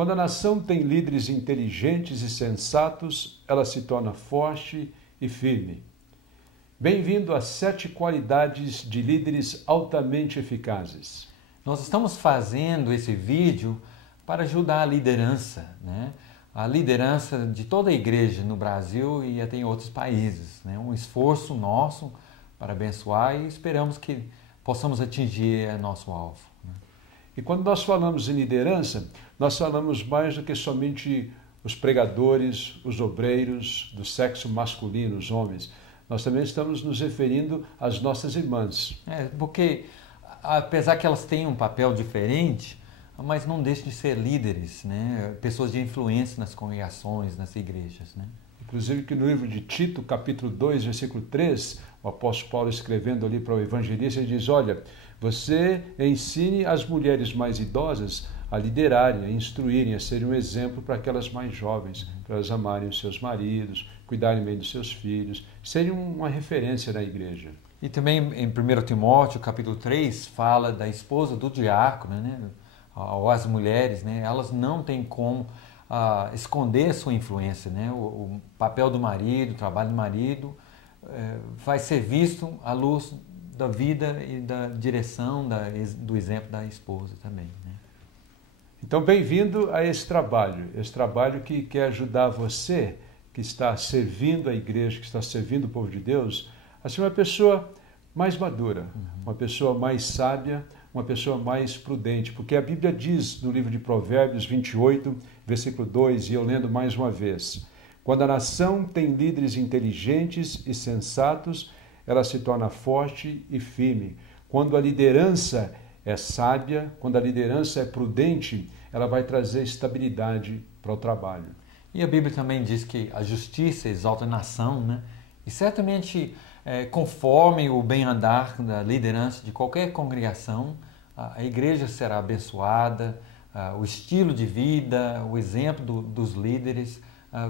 Quando a nação tem líderes inteligentes e sensatos, ela se torna forte e firme. Bem-vindo às 7 qualidades de líderes altamente eficazes. Nós estamos fazendo esse vídeo para ajudar a liderança, né? A liderança de toda a igreja no Brasil e até em outros países, né? Um esforço nosso para abençoar e esperamos que possamos atingir nosso alvo, né? E quando nós falamos em liderança, nós falamos mais do que somente os pregadores, os obreiros do sexo masculino, os homens. Nós também estamos nos referindo às nossas irmãs. Porque apesar que elas têm um papel diferente, mas não deixam de ser líderes, né? Pessoas de influência nas congregações, nas igrejas, né? Inclusive que no livro de Tito, capítulo 2, versículo 3, o apóstolo Paulo escrevendo ali para o evangelista, ele diz, olha, você ensine as mulheres mais idosas a liderarem, a instruírem, a serem um exemplo para aquelas mais jovens, para elas amarem os seus maridos, cuidarem bem dos seus filhos, serem uma referência na igreja. E também em 1 Timóteo, capítulo 3, fala da esposa do diácono, né? Ou as mulheres, né? Elas não têm como esconder a sua influência, né? O papel do marido, o trabalho do marido vai ser visto à luz da vida e da direção, do exemplo da esposa também, né? Então, bem-vindo a esse trabalho que quer ajudar você, que está servindo a igreja, que está servindo o povo de Deus, a ser uma pessoa mais madura, uma pessoa mais sábia, uma pessoa mais prudente, porque a Bíblia diz no livro de Provérbios 28, versículo 2, e eu lendo mais uma vez, quando a nação tem líderes inteligentes e sensatos, ela se torna forte e firme. Quando a liderança é sábia, quando a liderança é prudente, ela vai trazer estabilidade para o trabalho. E a Bíblia também diz que a justiça exalta a nação, né? E certamente, conforme o bem-andar da liderança de qualquer congregação, a igreja será abençoada, o estilo de vida, o exemplo dos líderes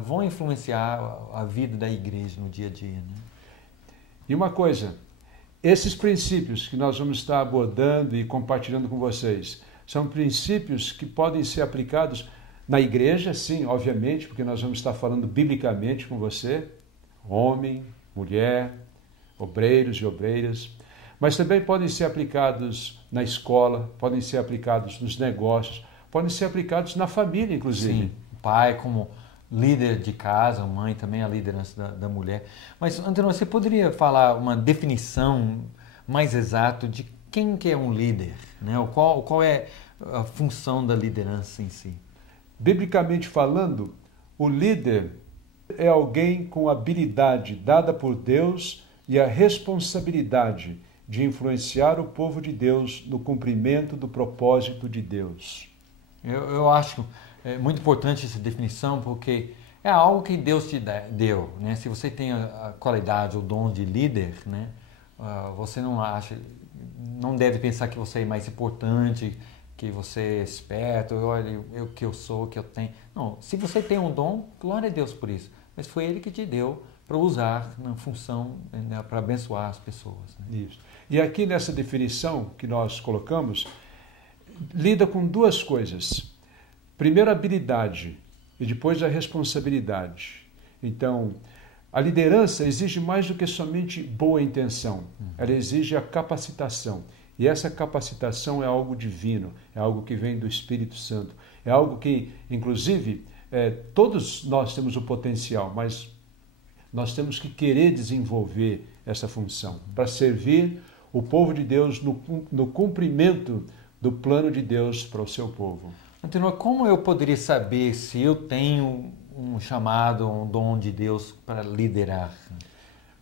vão influenciar a vida da igreja no dia a dia, né? E uma coisa, esses princípios que nós vamos estar abordando e compartilhando com vocês, são princípios que podem ser aplicados na igreja, sim, obviamente, porque nós vamos estar falando biblicamente com você, homem, mulher, obreiros e obreiras, mas também podem ser aplicados na escola, podem ser aplicados nos negócios, podem ser aplicados na família, inclusive. Sim, o pai como líder de casa, a mãe também, a liderança da mulher. Mas, Antônio, você poderia falar uma definição mais exata de quem que é um líder, né? Qual é a função da liderança em si? Biblicamente falando, o líder é alguém com habilidade dada por Deus e a responsabilidade de influenciar o povo de Deus no cumprimento do propósito de Deus. Eu acho muito importante essa definição, porque é algo que Deus te deu, né? Se você tem a qualidade, o dom de líder, né? Você não deve pensar que você é mais importante, que você é esperto, olha, o que eu sou, o que eu tenho. Não, se você tem um dom, glória a Deus por isso. Mas foi Ele que te deu para usar na função, né, para abençoar as pessoas, né? Isso. E aqui nessa definição que nós colocamos, lida com duas coisas. Primeiro, a habilidade e depois a responsabilidade. Então, a liderança exige mais do que somente boa intenção. Ela exige a capacitação. E essa capacitação é algo divino, é algo que vem do Espírito Santo. É algo que, inclusive, todos nós temos o potencial, mas nós temos que querer desenvolver essa função para servir o povo de Deus no cumprimento do plano de Deus para o seu povo. Antônio, como eu poderia saber se eu tenho um chamado, um dom de Deus para liderar?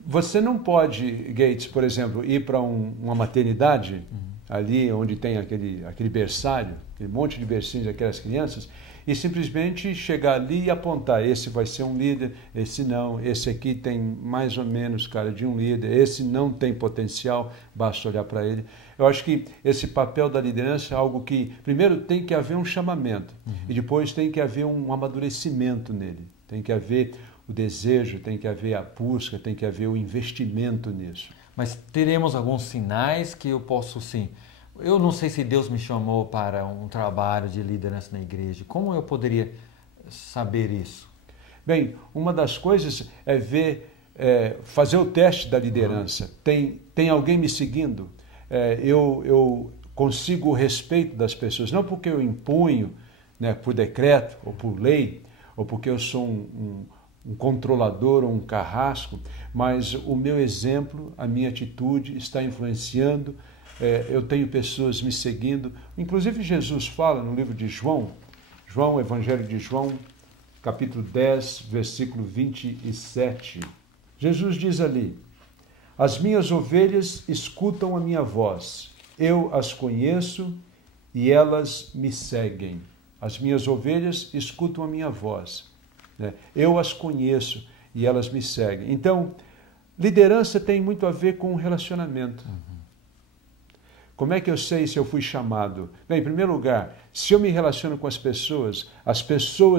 Você não pode, Gates, por exemplo, ir para uma maternidade, ali onde tem aquele berçário, aquele monte de bercinhos daquelas crianças, e simplesmente chegar ali e apontar, esse vai ser um líder, esse não, esse aqui tem mais ou menos cara de um líder, esse não tem potencial, basta olhar para ele. Eu acho que esse papel da liderança é algo que, primeiro, tem que haver um chamamento, e depois tem que haver um amadurecimento nele, tem que haver o desejo, tem que haver a busca, tem que haver o investimento nisso. Mas teremos alguns sinais que eu posso, sim, eu não sei se Deus me chamou para um trabalho de liderança na igreja. Como eu poderia saber isso? Bem, uma das coisas é fazer o teste da liderança. Tem alguém me seguindo? Eu consigo o respeito das pessoas, não porque eu imponho, né, por decreto ou por lei, ou porque eu sou um controlador ou um carrasco, mas o meu exemplo, a minha atitude está influenciando, eu tenho pessoas me seguindo. Inclusive Jesus fala no livro de João, Evangelho de João, capítulo 10, versículo 27. Jesus diz ali: as minhas ovelhas escutam a minha voz, eu as conheço e elas me seguem. As minhas ovelhas escutam a minha voz, né? Eu as conheço e elas me seguem. Então, liderança tem muito a ver com relacionamento. Como é que eu sei se eu fui chamado? Bem, em primeiro lugar, se eu me relaciono com as pessoas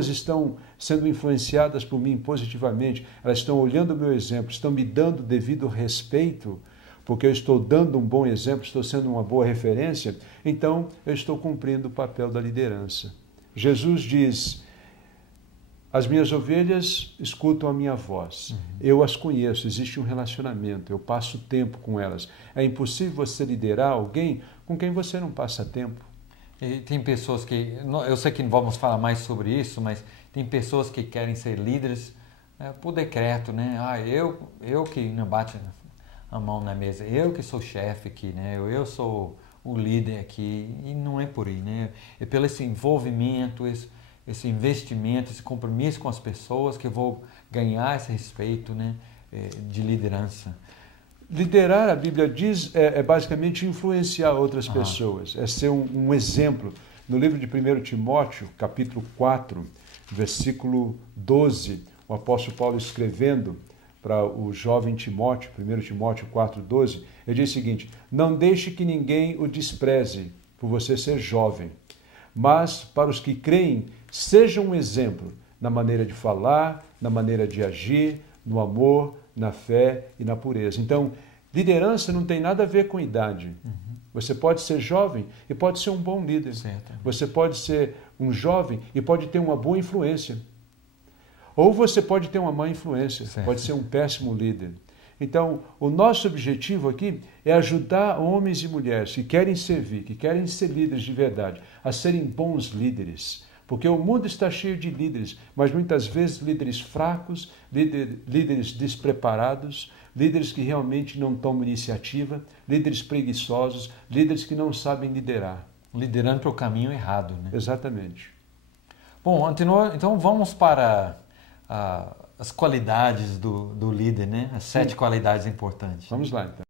estão sendo influenciadas por mim positivamente, elas estão olhando o meu exemplo, estão me dando devido respeito, porque eu estou dando um bom exemplo, estou sendo uma boa referência, então eu estou cumprindo o papel da liderança. Jesus diz: as minhas ovelhas escutam a minha voz, eu as conheço, existe um relacionamento, eu passo tempo com elas. É impossível você liderar alguém com quem você não passa tempo. E tem pessoas que, eu sei que não vamos falar mais sobre isso, mas tem pessoas que querem ser líderes por decreto, né? Eu que não bate a mão na mesa, eu que sou chefe aqui, né? Eu sou o líder aqui, e não é por aí, né? É pelo esse envolvimento, esse investimento, esse compromisso com as pessoas que eu vou ganhar esse respeito, né, de liderança. Liderar, a Bíblia diz, é basicamente influenciar outras pessoas, é ser um exemplo. No livro de 1 Timóteo, capítulo 4, versículo 12, o apóstolo Paulo escrevendo para o jovem Timóteo, 1 Timóteo 4, 12, ele diz o seguinte: não deixe que ninguém o despreze por você ser jovem, mas para os que creem, seja um exemplo na maneira de falar, na maneira de agir, no amor, na fé e na pureza. Então, liderança não tem nada a ver com idade. Você pode ser jovem e pode ser um bom líder. Certo. Você pode ser um jovem e pode ter uma boa influência. Ou você pode ter uma má influência, certo, pode ser um péssimo líder. Então, o nosso objetivo aqui é ajudar homens e mulheres que querem servir, que querem ser líderes de verdade, a serem bons líderes. Porque o mundo está cheio de líderes, mas muitas vezes líderes fracos, líderes despreparados, líderes que realmente não tomam iniciativa, líderes preguiçosos, líderes que não sabem liderar. Liderando para o caminho errado, né? Exatamente. Bom, Antenor, então vamos para as qualidades do líder, né? As 7 qualidades importantes. Vamos lá, então.